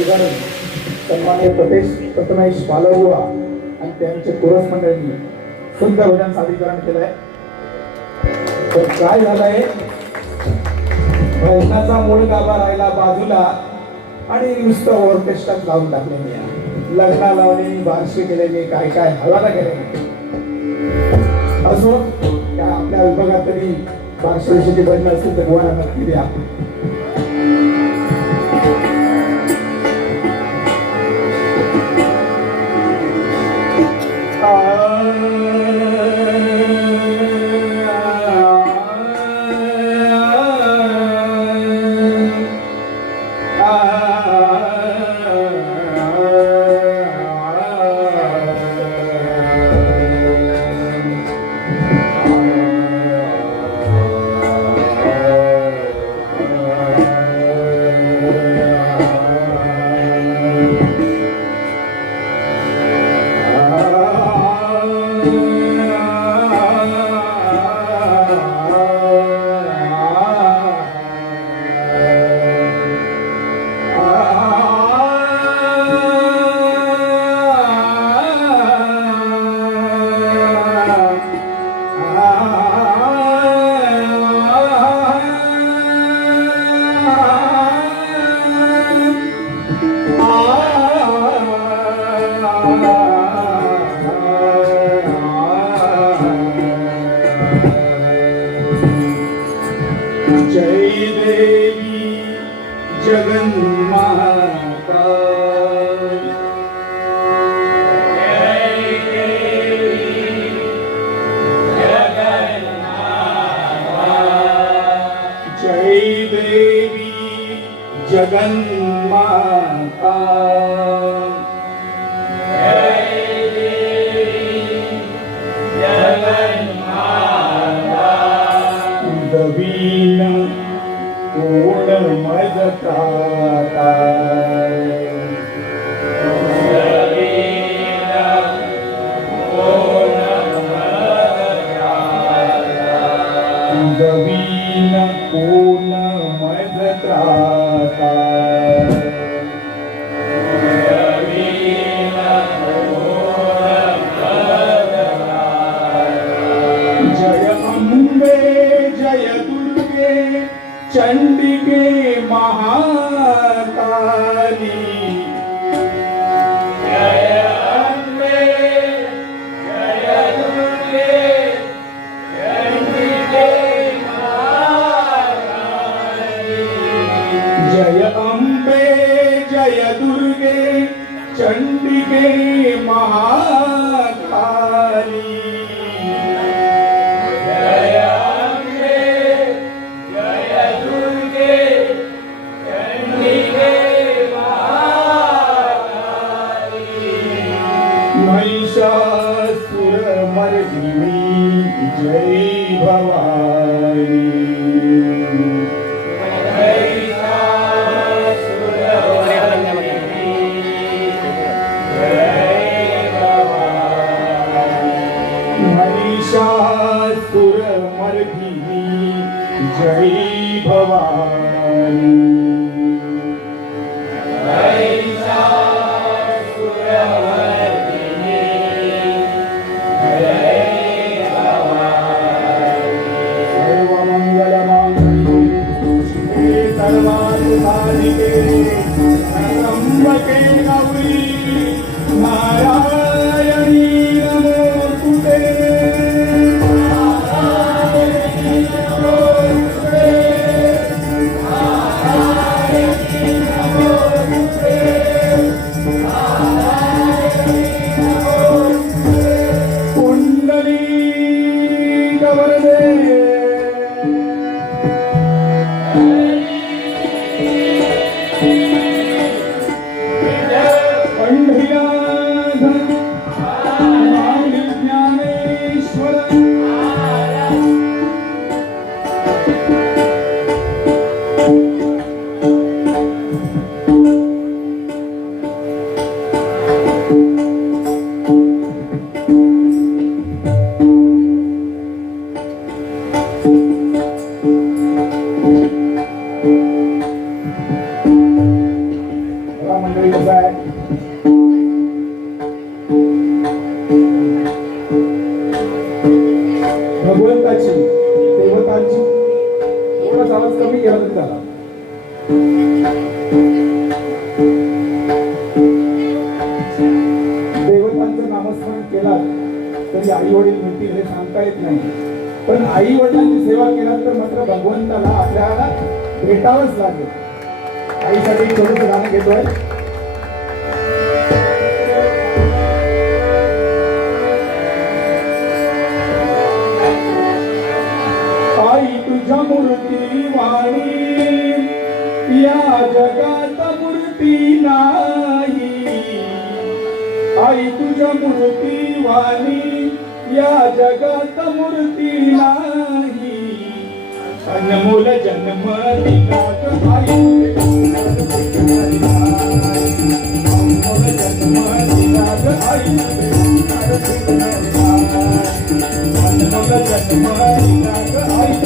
ठिकाणी सन्माननीय प्रथमेश बालगुवा आणि त्यांचे कोरस मंडळींनी सुंदर भजन सादरीकरण केलंय. तर काय झालंय, भजनाचा मूळ गाभा राहिला बाजूला आणि नुसतं ऑर्केस्ट्रात लावून टाकले मी. लग्न लावले, बारशी केले, मी काय काय हवाला केले. असो त्या आपल्या विभागात तरी बारशी विषयी भजन असतील तर गोळा नक्की द्या. जय देवी जगन्माता, जय देवी जगन्माता, जय देवी जगन्माता, जय देवी जगन्माता, दवीन कोण मज त्राता, दवीन कोण मज त्राता, जय अंबे जय दुर्गे चंडिके महाकाली, जय अंबे जय दुर्गे चंडिके महाकाली, जय अंबे जय दुर्गे चंडिके महाकाली, जय अंबे जय दुर्गे चंडिके महाकाली, महिषासुरमर्दिनी जय भवानी, महिषासुरमर्दिनी जय भवानी, सर्वार्थसाधिके त्र्यंबके गौरी नारायणी नमोस्तुते, नारायणी नमोस्तुते, नारायणी नमोस्तुते, नारायणी नमोस्तुते, कुंडलीक वरदे जय मंडळी कसं आहे, भगवंताची देवतांची थोडासा आवाज कमी केला तरी झाला. देवतांचं नामस्मरण केला तरी आई वडील मिळतील हे सांगता येत नाही, पण आई वडिलांची सेवा केल्यानंतर मात्र भगवंताला आपल्याला भेटावंच लागेल. आईसाठी एक छोटंसं गाणं घेतोय. आई तुझ्या मूर्ती वाणी या जगात मूर्ती नाही, आई तुझ्या मूर्ती वाणी या जगात मूर्ती नाही, अनमोल जन्म दिला ग आई, अनमोल जन्म दिला ग आई, अनमोल जन्म दिला ग आई,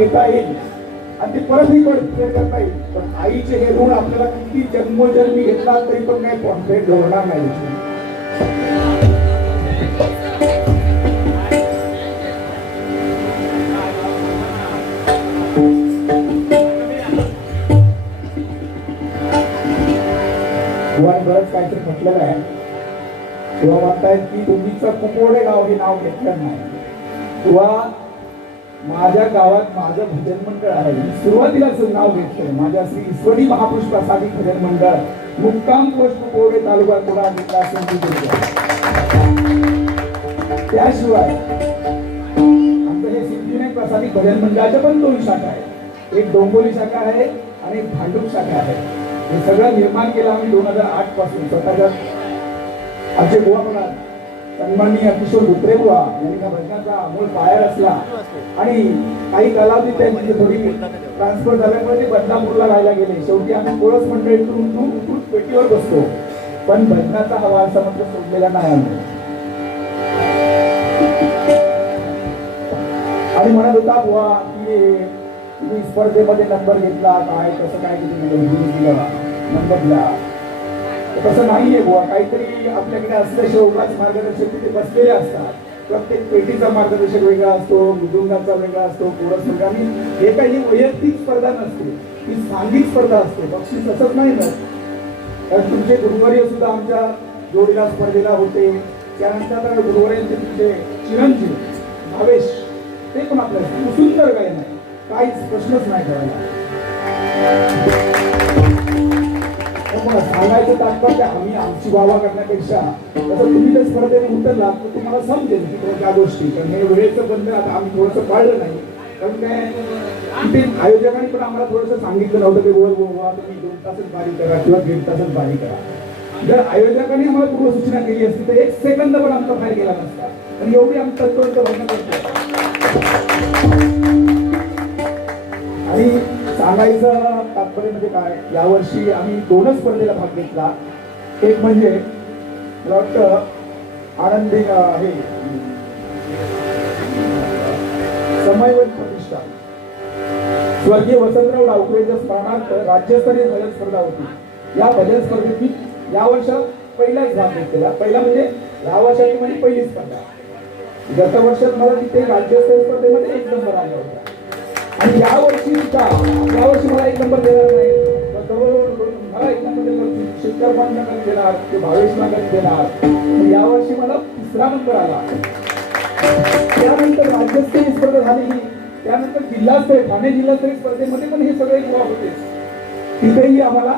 घेता येईल आणि ते परतही करता येईल, पण आईचे हे ऋण आपल्याला किती जन्मोजन्मी घेतला तरी पण काही कॉन्फिडेंट होणार नाही. बरंच काहीतरी म्हटलेलं आहे किंवा म्हणतायत की तुम्हीचं कुपोडे गाव हे नाव घेतलं नाही, किंवा माझ्या गावात माझं भजन मंडळ आहे, सुरुवातीलाच नाव घेतलं माझ्या श्री ईश्वरी महापुरुष प्रसादी भजन मंडळ, मुक्काम पोस्ट कोडे तालुका कोडा जिल्हा सिंधुदुर्ग. त्याशिवाय आमचं हे सिद्धिविनायक प्रसादी भजन मंडळाच्या पण 2 शाखा आहेत, एक डोंबोली शाखा आहे आणि एक भांडूप शाखा आहे. हे सगळं निर्माण केलं आम्ही 2008 पासून स्वतःच्या. आमचे बुवा बघा, सन्माननीय किशोर धोत्रे बुवा यांनी त्या भजनाचा अमोल पाया रचला आणि काही कालावधी त्यांची थोडी ट्रान्सफर झाल्यामुळे ते बदलापूरला राहायला गेले. शेवटी आम्ही कोरस मंडळीतून पेटीवर बसतो, पण भजनाचा हा वारसा मात्र सोडलेला नाही आम्ही. आणि म्हणत होता बुवा की तुम्ही स्पर्धेमध्ये नंबर घेतला, काय कसं काय दिला नंबर दिला, तसं नाहीये बुवा. काहीतरी आपल्याकडे असल्याशिवाय उगाच मार्गदर्शक तिथे बसलेले असतात. प्रत्येक पेटीचा मार्गदर्शक वेगळा असतो, मृदुंगाचा वेगळा असतो, कोरस वेगळा. आणि हे काही वैयक्तिक स्पर्धा नसते, ही सांघिक स्पर्धा असते. बक्षीस असंच नाही ना, कारण तुमचे गुरुवर्य सुद्धा आमच्या जोडीला स्पर्धेला होते. त्यानंतर गुरुवर्यांचे तुमचे चिरंजीव भावेश ते पण आपल्या सुंदर काही नाही, काहीच प्रश्नच नाही करायला. सांगायचं तात्पर्य आम्ही आमची वावा करण्यापेक्षा तसं तुम्ही जर स्पर्धेने उतरला तर तुम्हाला समजेल की त्या गोष्टी. पण हे वेळेचं बंधन आता आम्ही थोडंसं पाळलं नाही, कारण काय तिथे आयोजकांनी पण आम्हाला थोडंसं सांगितलं नव्हतं की वर तुम्ही 2 तासच बारी करा किंवा 1.5 तासच बारी करा. जर आयोजकांनी आम्हाला पूर्वसूचना केली असती तर 1 सेकंद पण आमचा बाहेर गेला नसता. आणि एवढी आम्ही तत्पर भजन करतो. आणि सांगायचं तात्पर्य म्हणजे काय, यावर्षी आम्ही 2 स्पर्धेला भाग घेतला. एक म्हणजे मला वाटतं आनंदी हे समयवत प्रतिष्ठान स्वर्गीय वसंतराव डावकरेंच्या स्मरणार्थ राज्यस्तरीय भजन स्पर्धा होती. या भजन स्पर्धेत मी या वर्षात पहिलाच भाग घेतलेला. पहिला म्हणजे या वर्षाची माझी पहिली स्पर्धा. गत वर्षात मला तिथे राज्यस्तरीय स्पर्धेमध्ये 1 नंबर आला होता आणि या वर्षी मला 1 नंबर देणार नाही. मला 1 नंबर देणार शेखर मांडकर देणार ते भावेश मांडकर देणार. या वर्षी मला 3रा नंबर आला. त्यानंतर राज्यस्तरीय स्पर्धा झाली. त्यानंतर जिल्हास्तरीय ठाणे जिल्हास्तरीय स्पर्धेमध्ये पण हे सगळे गोवा होते. तिथेही आम्हाला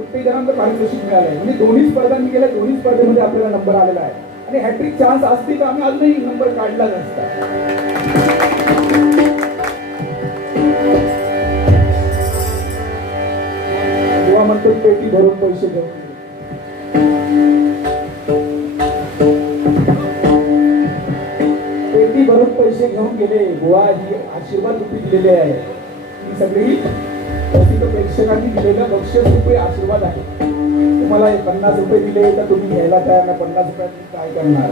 उत्तेजनांचं पारितोषिक मिळालंय. म्हणजे दोन्ही स्पर्धा मी गेल्या, दोन्ही स्पर्धेमध्ये आपल्याला नंबर आलेला आहे आणि हॅट्रिक चान्स असते तर आम्ही अजूनही नंबर काढलाच असता. किंवा म्हणतो पेटी भरून पैसे घेऊन भरून पैसे घेऊन गेले. गोवा ही आशीर्वाद रूपी दिलेले आहे. ही सगळी प्रेक्षकांनी दिलेलं बक्षीस रुपये आशीर्वाद आहे. तुम्हाला 50 रुपये दिले तर तुम्ही घ्यायला तयार नाही. 50 रुपयात काय करणार?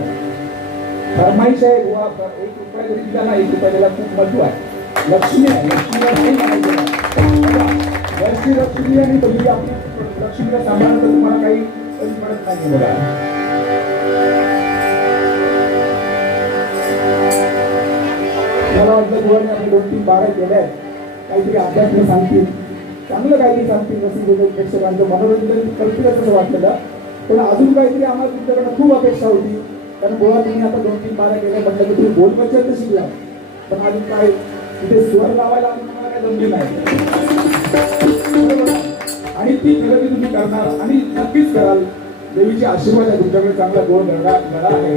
फरमाईश आहे. गोवा 1 रुपया जरी दिला ना, 1 रुपया त्याला खूप महत्व आहे. लक्ष्मी आहे. लक्ष्मीला नाही म्हणायचं. वर्षी लक्ष्मी आणि तुम्ही आपली लक्ष्मीला सांभाळलं तर तुम्हाला काही कमी पडत नाही. बघा मला वाटतं गोवाने आपले 2-3 बारा केल्या आहेत. काहीतरी अध्यात्म सांगतील, चांगलं काहीतरी सांगतील. नसीब प्रेक्षकांचं मनोरंजन करतील असं वाटलेलं. पण अजून काहीतरी आम्हाला तुमच्याकडनं खूप अपेक्षा होती. कारण गोवा तुम्ही आता 2-3 बारा केल्या म्हटलं की तुम्ही बोलबच्चन तर शिकला, पण अजून काय तिथे स्वर लावायला अजून तुम्हाला काय जमली नाही. आणि ती प्रगती तुम्ही करणार आणि नक्कीच कराल. देवीचे आशीर्वाद आहे तुमच्याकडे. चांगला गोड गळा आहे.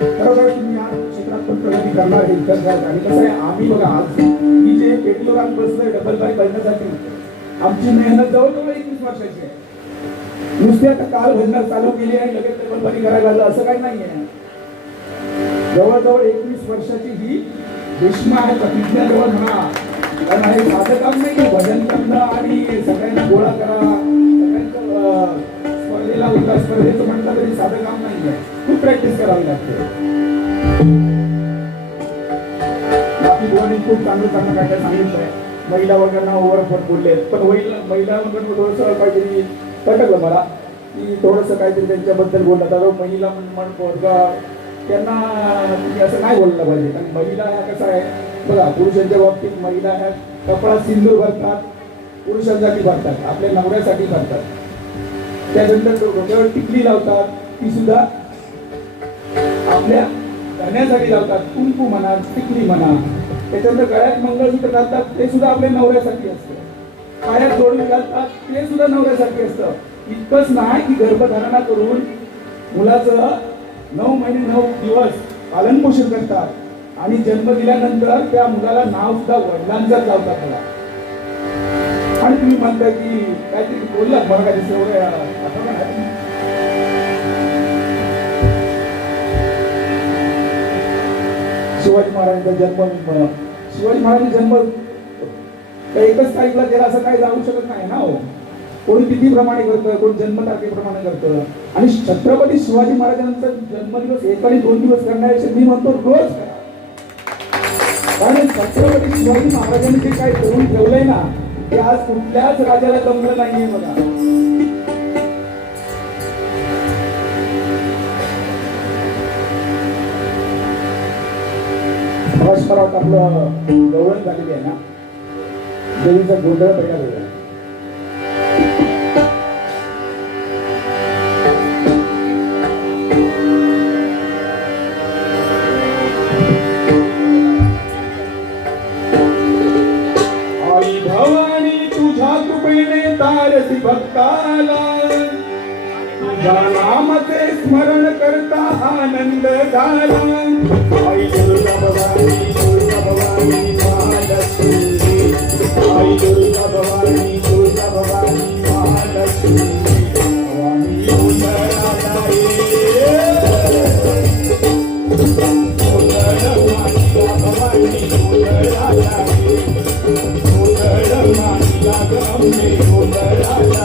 खरोखर तुम्ही या क्षेत्रात पण प्रगती करणार हे विचार करायचं. आणि कसं आहे, आम्ही बघा आज ही जे पेटीवर आम्ही बसलोय डबल बारी बनण्यासाठी, आमची मेहनत जवळजवळ 21 वर्षाची आहे. नुसते आता काल भजनात चालू केली आणि लगेच डबल बारी करायला लागलं असं काही नाही आहे. जवळजवळ 21 वर्षाची ही भीष्म आहे. प्रतिज्ञा जवळ म्हणा. कारण हे साधं काम नाही. भजन करणं आणि सगळ्यांना गोळा करा, सगळ्यांचं स्पर्धेला होता. स्पर्धेचं म्हटलं तरी साधं काम नाही आहे. खूप प्रॅक्टिस करावी लागते. बाकी दोन्ही खूप चांगलं काय काय सांगितलं आहे. महिला वर्गांना ओव्हर बोलले, पण महिला वर्ग थोडंसं काहीतरी पटकलं मला की थोडंसं काहीतरी त्यांच्याबद्दल बोललं. तर महिला वर्ग त्यांना तुम्ही असं नाही बोललं पाहिजे. कारण महिला ह्या कसं आहे बघा, पुरुषांच्या बाबतीत महिला ह्या कपडा सिंदूर भरतात, पुरुषांसाठी भरतात, आपल्या नवऱ्यासाठी भरतात. त्यानंतर डोक्यावर टिकली लावतात, ती सुद्धा आपल्या धन्यासाठी लावतात. कुंकू म्हणा, टिकली म्हणा. त्याच्यानंतर गळ्यात मंगळसूत्र घालतात, ते सुद्धा आपल्या नवऱ्यासाठी असतं. पायात जोडवी घालतात, ते सुद्धा नवऱ्यासाठी असतं. इतकंच नाही की गर्भधारणा करून मुलाचं 9 महिने 9 दिवस पालन पोषण करतात आणि जन्म दिल्यानंतर त्या मुलाला नाव सुद्धा वडिलांचाच लावतात. मला आणि तुम्ही म्हणता की काहीतरी बोललात मला काय शिवाजी महाराजांचा जन्म, शिवाजी महाराजांचा जन्म एकच तारीखला केला असं काही जाऊ शकत नाही ना. कोणी तिथीप्रमाणे करतं, कोण जन्मतारखेप्रमाणे करतं. आणि छत्रपती शिवाजी महाराजांचा जन्मदिवस 1 आणि 2 दिवस करण्यापेक्षा मी म्हणतो रोज करा. कारण छत्रपती शिवाजी महाराजांनी जे काही करून ठेवलंय ना, ते आज कुठल्याच राजाला जमलं नाहीये. बघा परस्परात आपलं गौरव झालेली आहे ना, देवीचा गोंधळ पहिला वेगळा. आई भवानी तुझ्या कृपेने तारसी भक्ताला, तुझ्या नामाचे स्मरण करता आनंद झाला. आई दुर्गा भवानी, दुर्गा भवानी महालक्ष्मी, आई दुर्गा भवानी, दुर्गा भवानी महालक्ष्मी. भवानी उंदराला भवानी उंदराला उंदर मानिला गमे उंदराला.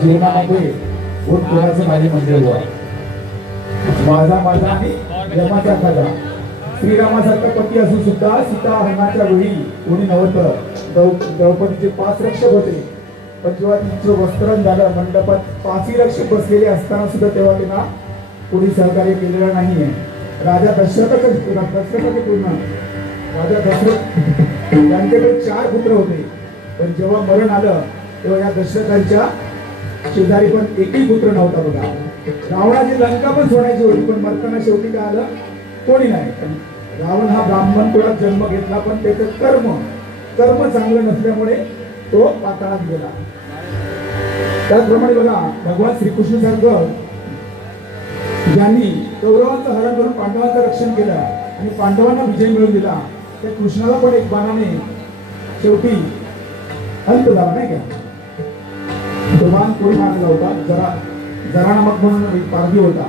जीवनामध्ये खूप देवाचं माझे मंदिर आहे. माझा माझा आणि जमाचा खाजा. श्रीरामासारखा पती असून सुद्धा सीता हरणाच्या वेळी कोणी नव्हतं. द्रौपदीचे 5 रक्षक होते, पण जेव्हा तिचं वस्त्रण झालं मंडपात 5ही रक्षक बसलेले असताना सुद्धा तेव्हा त्यांना कोणी सहकार्य केलेलं नाहीये. राजा दशरथाचे पूर्ण राजा दशरथ यांच्याकडे 4 पुत्र होते, पण जेव्हा मरण आलं तेव्हा या दशरथांच्या शेजारी पण एकही पुत्र नव्हता. बघा, रावणाची लंका पण सोडायची होती, पण मरताना शेवटी काय आलं, कोणी नाही. पण रावण हा ब्राह्मण कुळात जन्म घेतला, पण त्याचं कर्म चांगलं नसल्यामुळे तो पाताळात गेला. त्याचप्रमाणे बघा, भगवान श्रीकृष्ण सारखं ज्यांनी कौरवांचं हरण करून पांडवांचं रक्षण केलं आणि पांडवांना विजय मिळवून दिला, त्या कृष्णाला पण एक बाणाने शेवटी अंत झाला, नाही का? तो बाण कोणी मारला होता? जरा नामक म्हणून एक पारधी होता.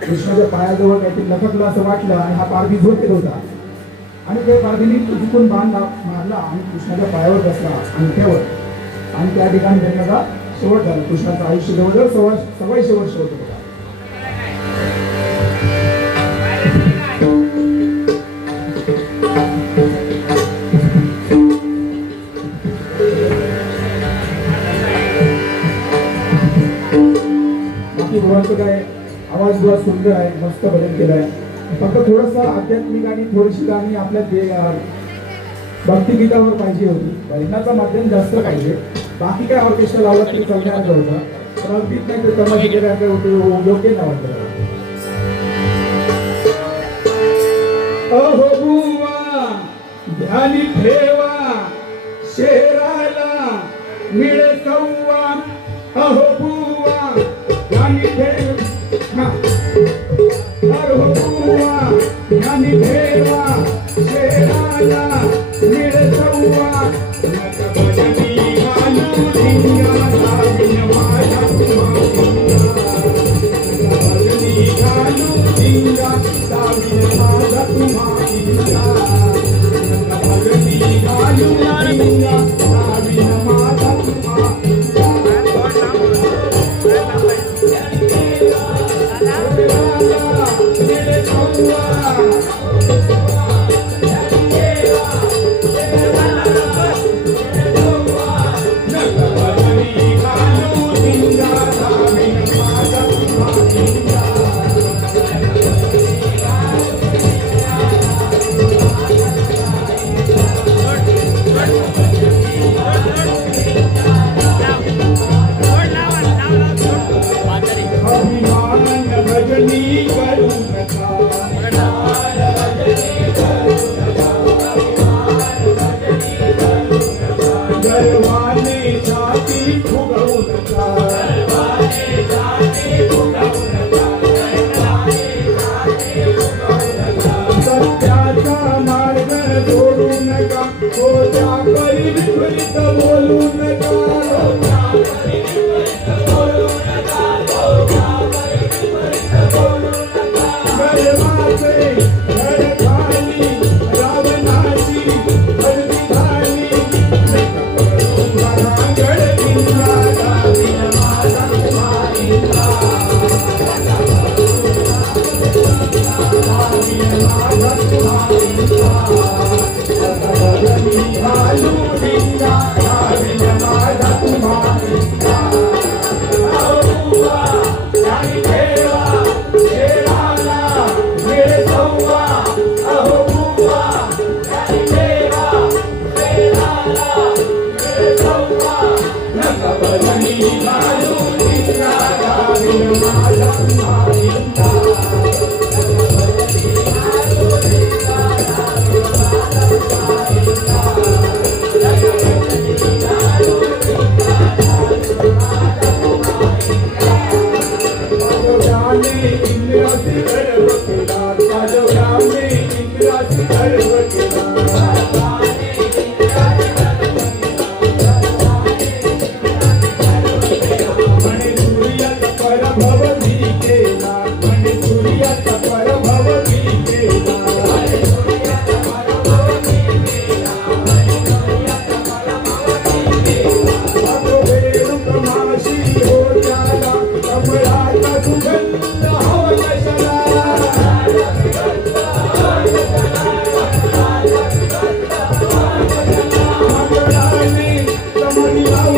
कृष्णाच्या पायाजवळ काहीतरी लखकलं असं वाटलं आणि हा पारधी झोपेत होता आणि त्या पारधीने चुकून बाण मारला आणि कृष्णाच्या पायावर बसला, अंगठ्यावर, आणि त्या ठिकाणी जन्माचा शेवट झाला. कृष्णाचं आयुष्य जवळजवळ 27 वर्ष होतं. बघा, बाकी गुरुवांचं काय आवाज गुरुवा सुंदर आहे, मस्त भजन केलंय. फक्त थोडस आध्यात्मिक आणि थोडीशी गाणी आपल्या भक्तिगीतावर पाहिजे होती. भजनाचं माध्यम जास्त पाहिजे. बाकी काय ऑर्केस्ट्रा लावला तरी चालणार होता, पण अगदीच नाही तर तमाशे केल्यानंतर योग्य नाही वाटत. अहो बुवा ध्यानी ठेवा शेराला मिळे सव्वा. अहो बुवा ध्यानी ठेवा, अहो बुवा ध्यानी ठेवा शेराला मिळे सव्वा. भजनी घालू धिंगा दाविन माझा तुम्हा, भजनी घालू धिंगा दाविन माझा तुम्हा, भजनी घालू धिंगा दाविन माझा तुम्हा. Hallelujah, hallelujah, hallelujah.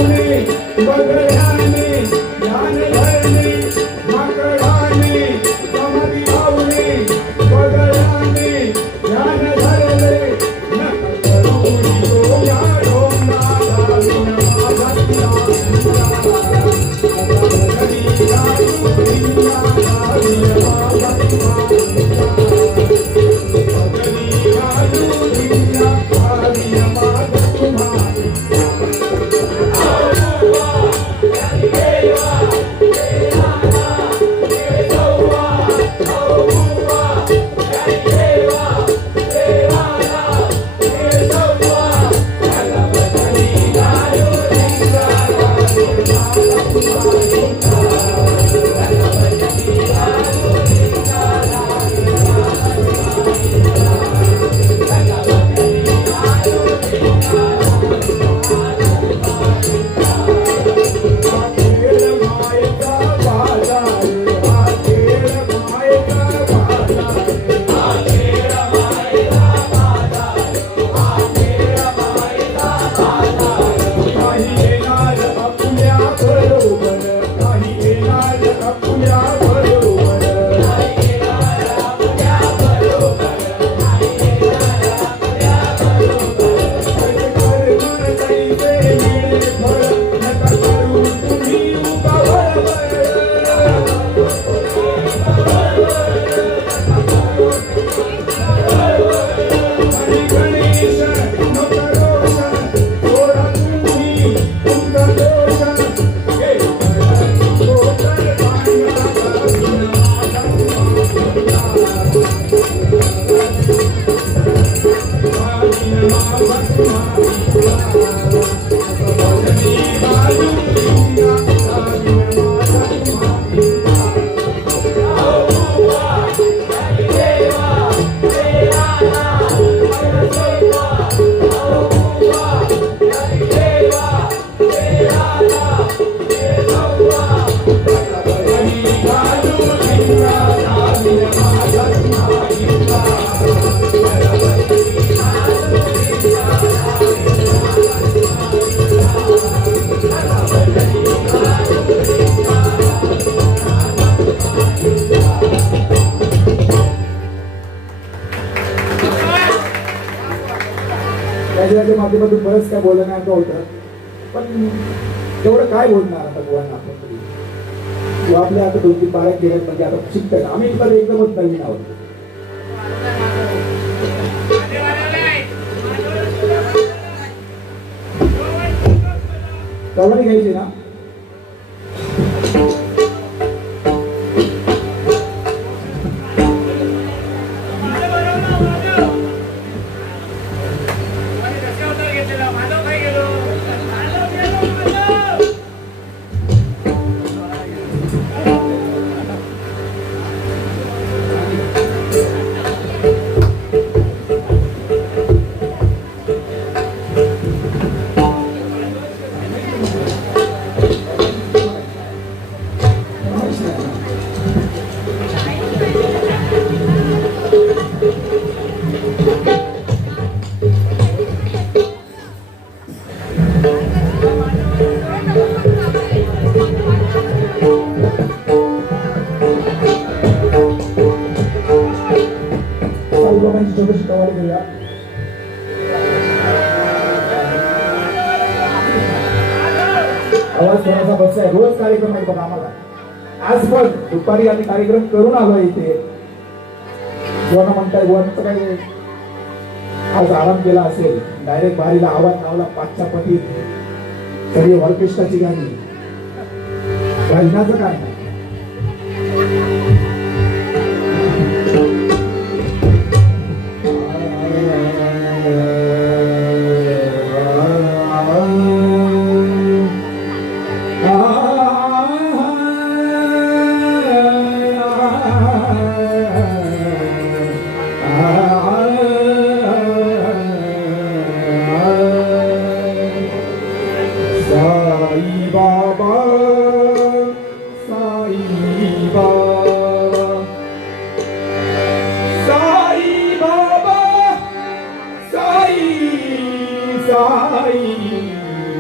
लावली बगड्याने ज्ञान धरली माकडाने समाधी लावली बगड्याने ज्ञान धरले नका करू तो या डोंगराला विन माझा तुला भगडी गाऊ दिला विन माझा तुला भगडी गाऊ दिला विन माझा तुला त्याच्या माध्यमातून बरंच काय बोलण्याचं होतं, पण तेवढं काय बोलणार आता बुवांना आपण तरी किंवा आपल्या आता 2-3 बारा केल्यात म्हणजे आता शिकतात. आम्ही तर एकदमच नवीन आहोत. कवडी घ्यायची ना छोटीशी कवाली घेऊया. आवाज थोडासा बसलाय. रोज कार्यक्रम आहे बघा आम्हाला. आज पण दुपारी आम्ही कार्यक्रम करून आलो इथे. गोवा म्हणताय गोवांचं काय आज आराम केला असेल. डायरेक्ट बारीला आवाज लावला 5च्या पटीत. सगळी ऑर्केस्ट्राची गाणी. भजनाचं काय नाही.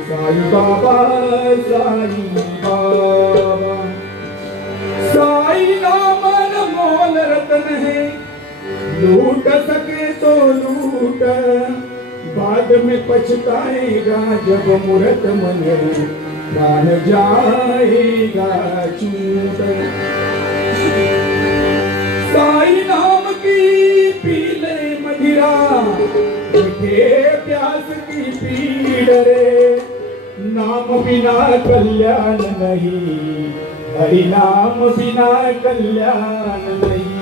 साई बाबा साई बाबा। साई नाम अनमोल रतन है, लूट सके तो लूट, बाद में पछताएगा जब मूरत मन प्राण जाएगा छूट। साई नाम की पी ले मदिरा, मिटे प्यास की पीड़ रे, नाम बिना कल्याण नहीं, हरि नाम बिना कल्याण नहीं।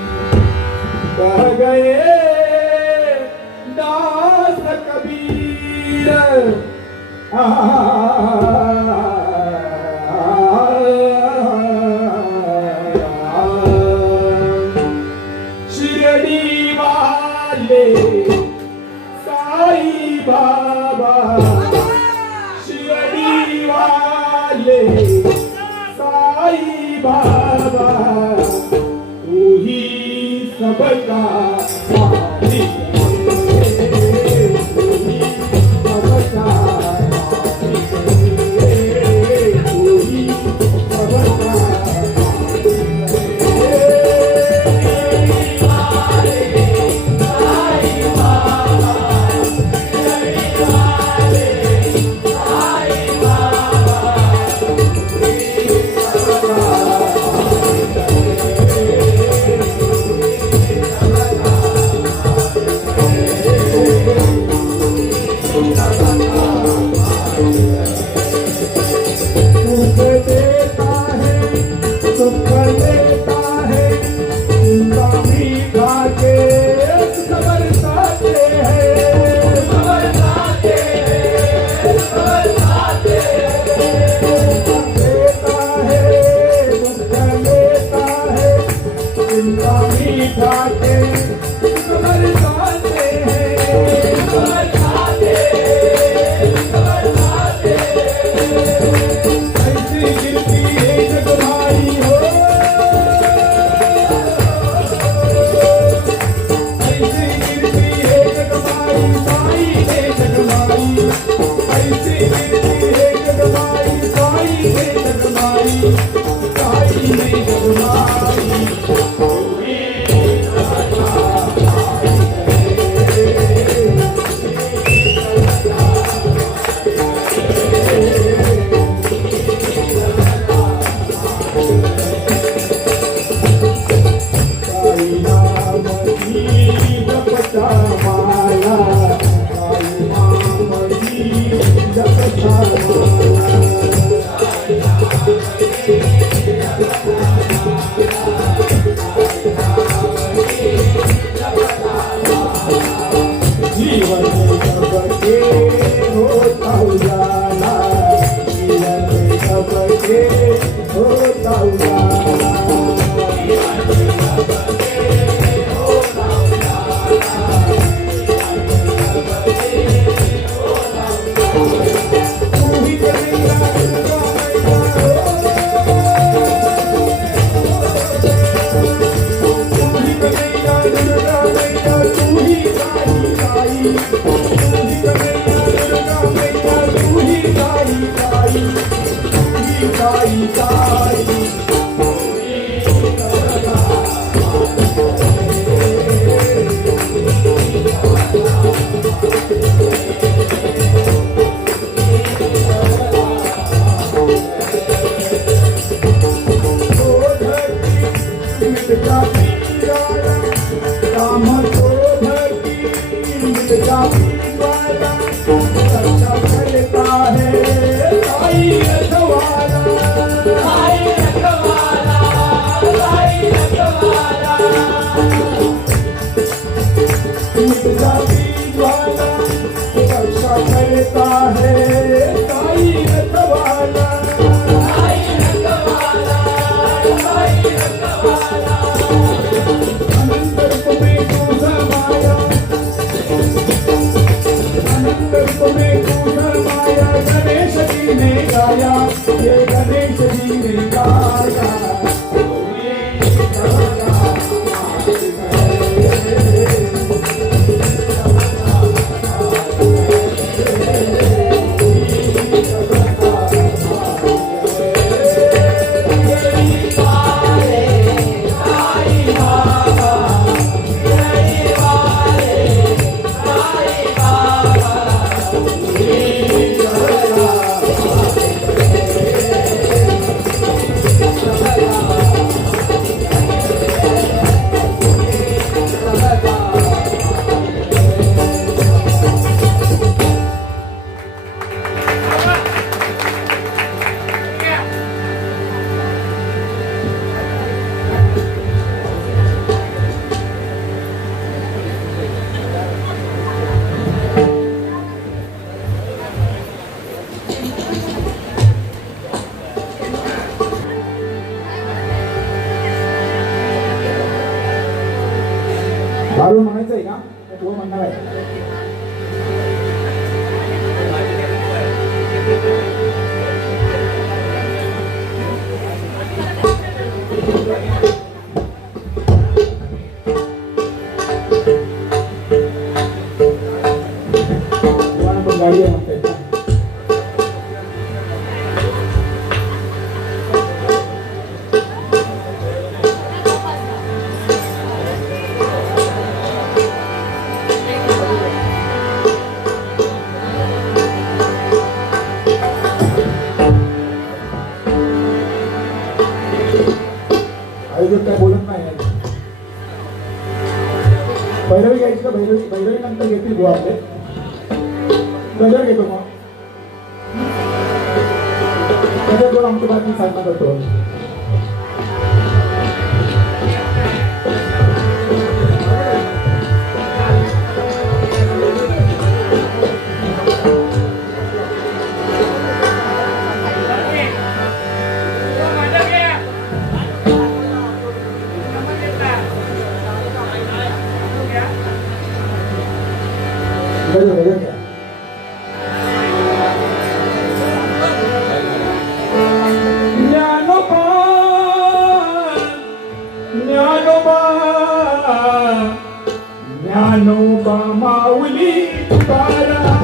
कह गए दास कबीर, शिरडी वाले साई बाबा, शिरडी वाले साई बाबा, तू ही सबका मालिक है, तू ही सबका मालिक है, तू ही सबका दारू म्हणायचं आहे का तो म्हणणार आहे पण गाडी आहे म्हणताय ना. आयोजक काय बोलत नाही भैरवी घ्यायची का भैरवी नंतर घेतील गो आपले गजर घेतो मग गजर करून आमची बातमी साधना करतो गजर घ्या ज्ञानोबा माऊली तुकाराम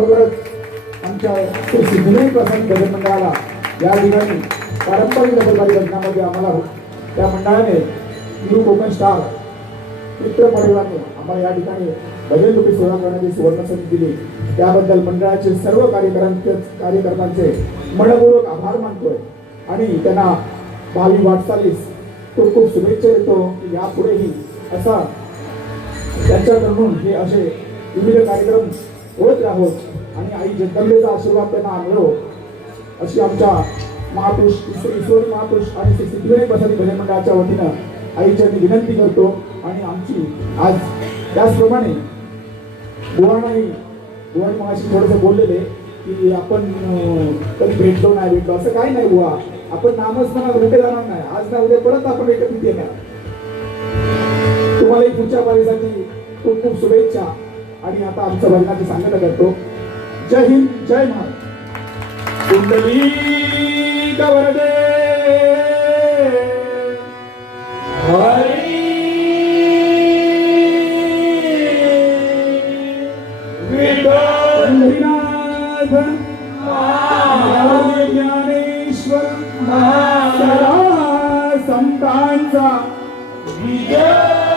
त्याबरोबरच आमच्या श्री सिद्धनाई प्रसाद भजन मंडळाला या ठिकाणी पारंपरिक डबलबारी भजनामध्ये आम्हाला त्या मंडळाने न्यू कोकण स्टार मित्र परिवाराने आम्हाला या ठिकाणी भजन रूपी सोहळा करण्याची सुवर्ण संधी दिली. त्याबद्दल मंडळाचे सर्व कार्यकर्त्यांचे मनपूर्वक आभार मानतोय आणि त्यांना भावी वाटचालीस खूप खूप शुभेच्छा देतो की यापुढेही असा त्यांच्याकडून हे असे विविध कार्यक्रम होत राहोत आणि आई जगदंबेचा आशीर्वाद त्यांना मिळो अशी आमच्या महापुरुष श्री ईश्वरी महापुरुष आणि श्री सिद्धनाई प्रसाद भजन मंडळाच्या वतीनं आईच्या विनंती करतो. आणि आमची आज त्याचप्रमाणे बुवानाही मगाशी थोडंसं बोललेले की आपण कधी भेटलो असं काही नाही बुवा. आपण नामस्मरणात भेटे जाणार नाही. आज ना उद्या परत आपण एकत्रित येणार. तुम्हालाही पुढच्या वारीसाठी खूप खूप शुभेच्छा. आणि आता आमचं भजनाची सांगता करतो. जय हिंद, जय महाराज. कुंडली गवरदे हरी विठ्ठल पंढरीनाथ ज्ञानेश्वर सदा संतांचा विजय